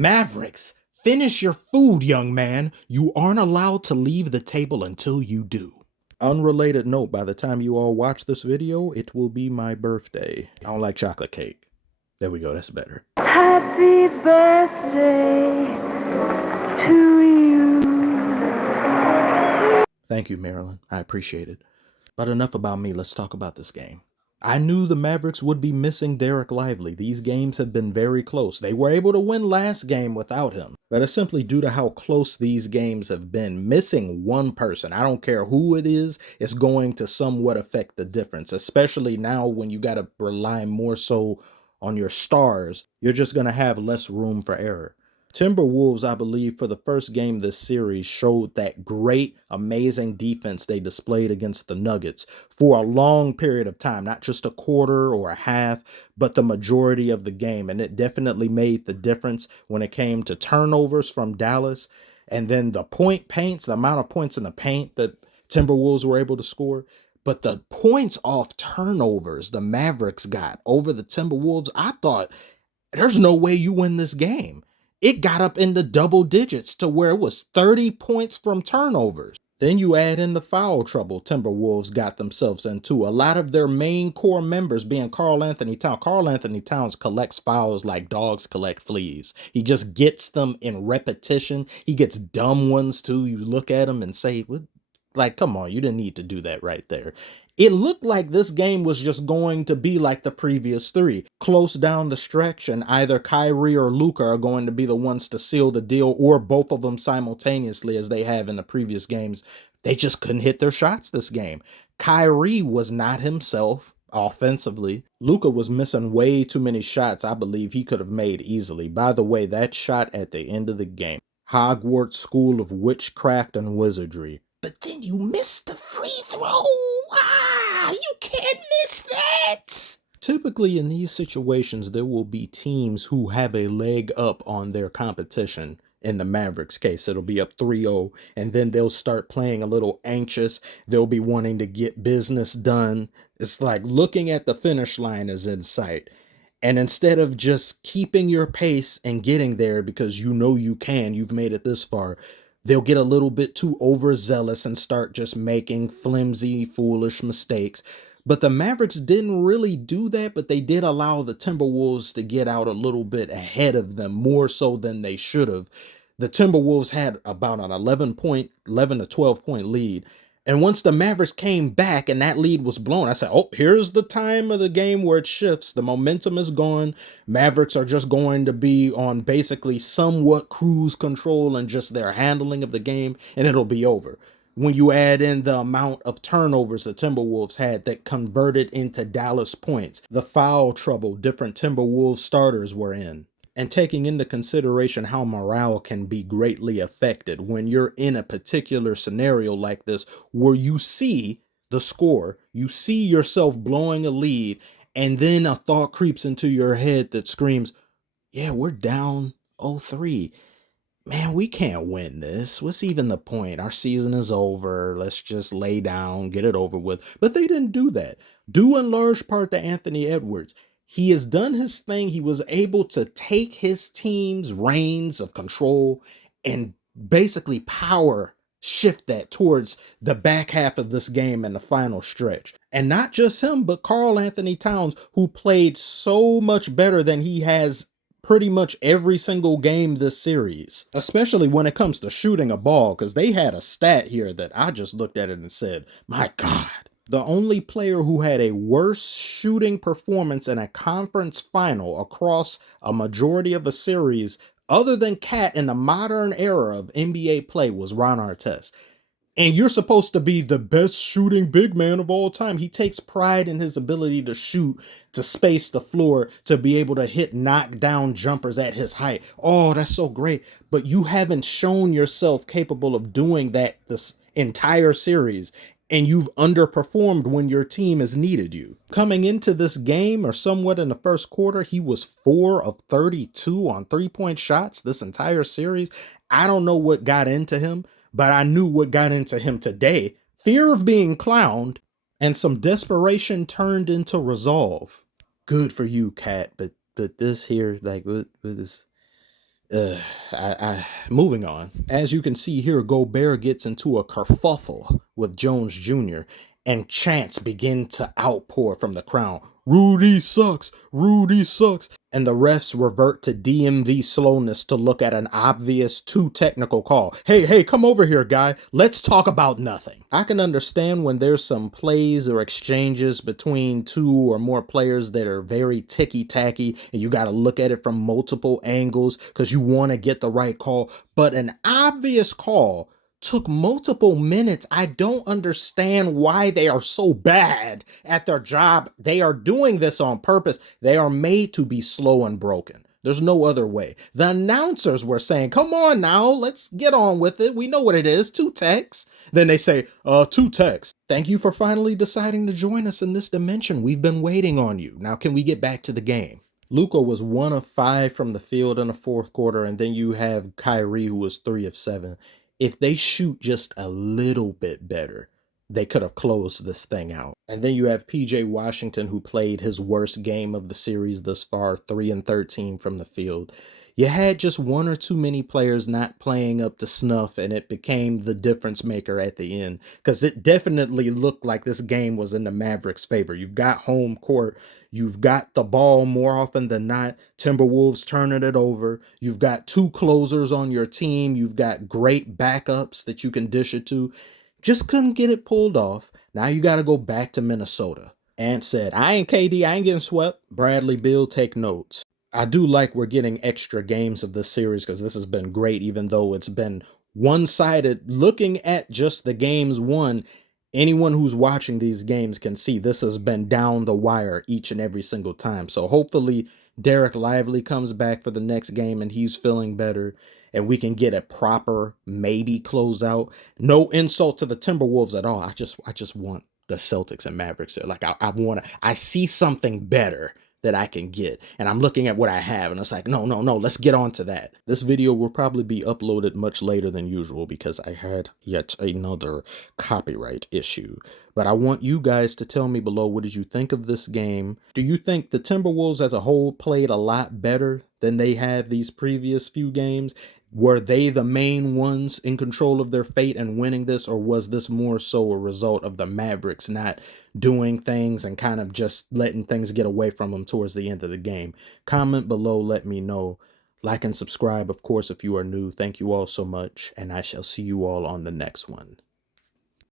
Mavericks, finish your food, young man. You aren't allowed to leave the table until you do. Unrelated note, by the time you all watch this video, it will be my birthday. I don't like chocolate cake. There we go, that's better. Happy birthday to you. Thank you, Marilyn. I appreciate it. But enough about me. Let's talk about this game. I knew the Mavericks would be missing Derek Lively. These games have been very close. They were able to win last game without him, but it's simply due to how close these games have been. Missing one person, I don't care who it is going to somewhat affect the difference, especially now when you got to rely more so on your stars. You're just going to have less room for error. Timberwolves, I believe, for the first game this series showed that great, amazing defense they displayed against the Nuggets for a long period of time, not just a quarter or a half, but the majority of the game. And it definitely made the difference when it came to turnovers from Dallas. And then the the amount of points in the paint that Timberwolves were able to score. But the points off turnovers the Mavericks got over the Timberwolves, I thought, there's no way you win this game. It got up into double digits to where it was 30 points from turnovers. Then you add in the foul trouble Timberwolves got themselves into. A lot of their main core members being Karl Anthony Towns. Karl Anthony Towns collects fouls like dogs collect fleas. He just gets them in repetition. He gets dumb ones too. You look at him and say, like, come on, you didn't need to do that right there. It looked like this game was just going to be like the previous three. Close down the stretch, and either Kyrie or Luka are going to be the ones to seal the deal, or both of them simultaneously as they have in the previous games. They just couldn't hit their shots this game. Kyrie was not himself offensively. Luka was missing way too many shots I believe he could have made easily. By the way, that shot at the end of the game, Hogwarts School of Witchcraft and Wizardry. But then you missed the free throw. Ah, you can't miss that. Typically in these situations, there will be teams who have a leg up on their competition. In the Mavericks case, it'll be up 3-0, and then they'll start playing a little anxious. They'll be wanting to get business done. It's like looking at the finish line is in sight. And instead of just keeping your pace and getting there because you know you can, you've made it this far, they'll get a little bit too overzealous and start just making flimsy, foolish mistakes. But the Mavericks didn't really do that, but they did allow the Timberwolves to get out a little bit ahead of them, more so than they should have. The Timberwolves had about an 11 to 12 point lead. And once the Mavericks came back and that lead was blown, I said, oh, here's the time of the game where it shifts. The momentum is gone. Mavericks are just going to be on basically somewhat cruise control and just their handling of the game, and it'll be over. When you add in the amount of turnovers the Timberwolves had that converted into Dallas points, the foul trouble different Timberwolves starters were in, and taking into consideration how morale can be greatly affected when you're in a particular scenario like this, where you see the score, you see yourself blowing a lead, and then a thought creeps into your head that screams, yeah, we're down 0-3. Man, we can't win this. What's even the point? Our season is over. Let's just lay down, get it over with. But they didn't do that. Due in large part to Anthony Edwards. He has done his thing. He was able to take his team's reins of control and basically power shift that towards the back half of this game and the final stretch. And not just him, but Karl Anthony Towns, who played so much better than he has pretty much every single game this series, especially when it comes to shooting a ball, because they had a stat here that I just looked at it and said, my God. The only player who had a worse shooting performance in a conference final across a majority of a series, other than Cat in the modern era of NBA play, was Ron Artest. And you're supposed to be the best shooting big man of all time. He takes pride in his ability to shoot, to space the floor, to be able to hit knockdown jumpers at his height. Oh, that's so great. But you haven't shown yourself capable of doing that this entire series. And you've underperformed when your team has needed you. Coming into this game, or somewhat in the first quarter, he was 4 of 32 on 3-point shots this entire series. I don't know what got into him, but I knew what got into him today. Fear of being clowned and some desperation turned into resolve. Good for you, Cat, but this here, like, what is... Moving on. As you can see here, Gobert gets into a kerfuffle with Jones Jr., and chants begin to outpour from the crowd. Rudy sucks. Rudy sucks. And the refs revert to DMV slowness to look at an obvious too technical call. Hey, come over here, guy. Let's talk about nothing. I can understand when there's some plays or exchanges between two or more players that are very ticky-tacky and you got to look at it from multiple angles because you want to get the right call. But an obvious call took multiple minutes. I don't understand why they are so bad at their job. They are doing this on purpose. They are made to be slow and broken. There's no other way. The announcers were saying, come on now, let's get on with it. We know what it is, two techs. Then they say, two techs. Thank you for finally deciding to join us in this dimension. We've been waiting on you. Now can we get back to the game? Luka was 1 of 5 from the field in the fourth quarter, and then you have Kyrie, who was 3 of 7. If they shoot just a little bit better, they could have closed this thing out. And then you have PJ Washington, who played his worst game of the series thus far, 3 and 13 from the field. You had just one or too many players not playing up to snuff, and it became the difference maker at the end, because it definitely looked like this game was in the Mavericks' favor. You've got home court. You've got the ball more often than not. Timberwolves turning it over. You've got two closers on your team. You've got great backups that you can dish it to. Just couldn't get it pulled off. Now you got to go back to Minnesota. Ant said, I ain't KD. I ain't getting swept. Bradley Beal, take notes. I do like we're getting extra games of this series because this has been great, even though it's been one-sided. Looking at just the games won, anyone who's watching these games can see this has been down the wire each and every single time. So hopefully Derek Lively comes back for the next game and he's feeling better and we can get a proper maybe closeout. No insult to the Timberwolves at all. I just want the Celtics and Mavericks. Like I see something better that I can get. And I'm looking at what I have and it's like, no, let's get on to that. This video will probably be uploaded much later than usual because I had yet another copyright issue. But I want you guys to tell me below, what did you think of this game? Do you think the Timberwolves as a whole played a lot better than they have these previous few games? Were they the main ones in control of their fate and winning this, or was this more so a result of the Mavericks not doing things and kind of just letting things get away from them towards the end of the game? Comment below, let me know. Like and subscribe, of course, if you are new. Thank you all so much, and I shall see you all on the next one.